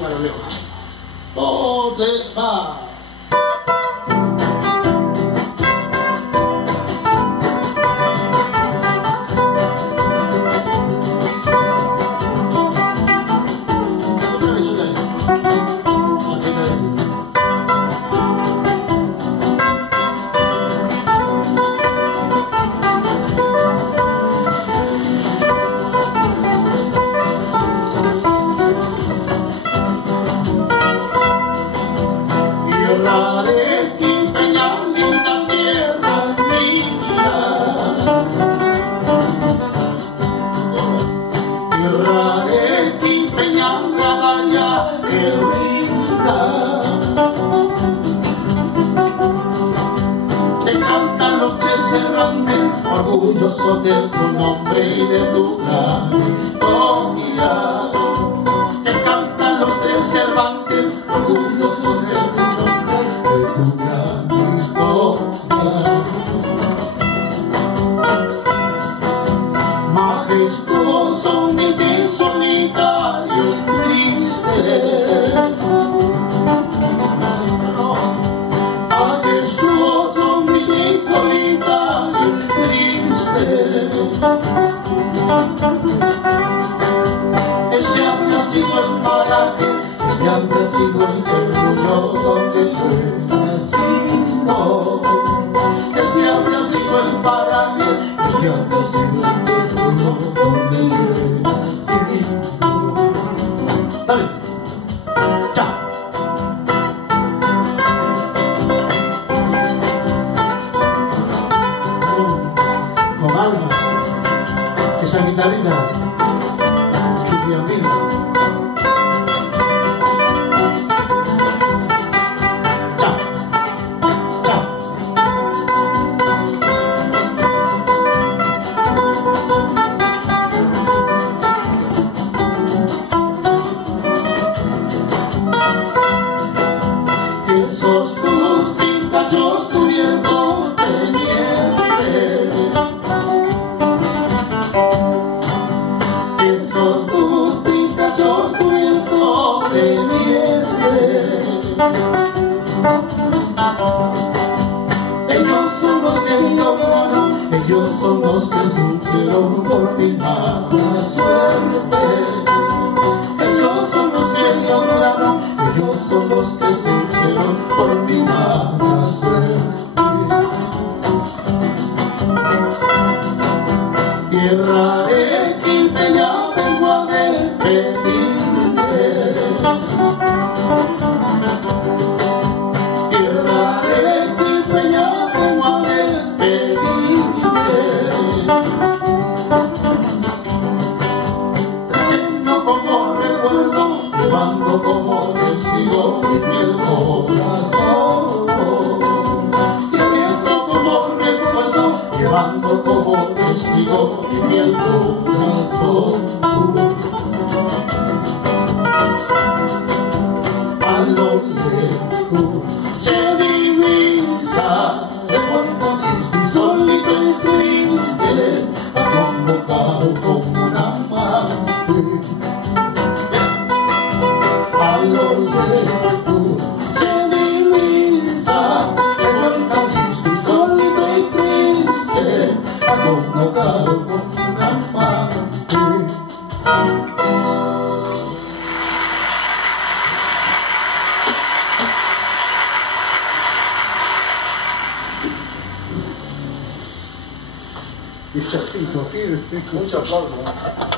un galoneo. ¿Dónde va? Orgulloso de tu nombre y de tu gran historia. Te cantan los tres Cervantes, orgullosos de tu nombre y de tu gran historia. Majestuoso, humilde y solitario, triste. Majestuoso, humilde y solitario, ese había sido el paraje, ese había sido el terruño donde yo he nacido. Ese había sido el paraje, ese había sido el terruño donde yo he nacido. Dale, chao. Con alma, esa guitarrita, Chupiamino. Chao, chao. Esos tus pintachos cubiertos de nieve, esos tus pintachos cubiertos de nieve, ellos son los que lograron, ellos son los que sufrieron por mi mala suerte. Ellos son los que lograron, ellos son los que sufrieron por mi mala suerte. Tierra arequipeña, vengo a despedirme. Tierra arequipeña, vengo a despedirme. Trayendo como recuerdo, llevando como testigo mi fiel corazón. Trayendo como recuerdo, llevando como testigo mi fiel corazón. A lo lejos se divisa el puerto triste y solito y triste, convocado como un amante. A lo lejos se divisa el puerto triste y solito y triste, convocado como un amante. Mucho aplauso.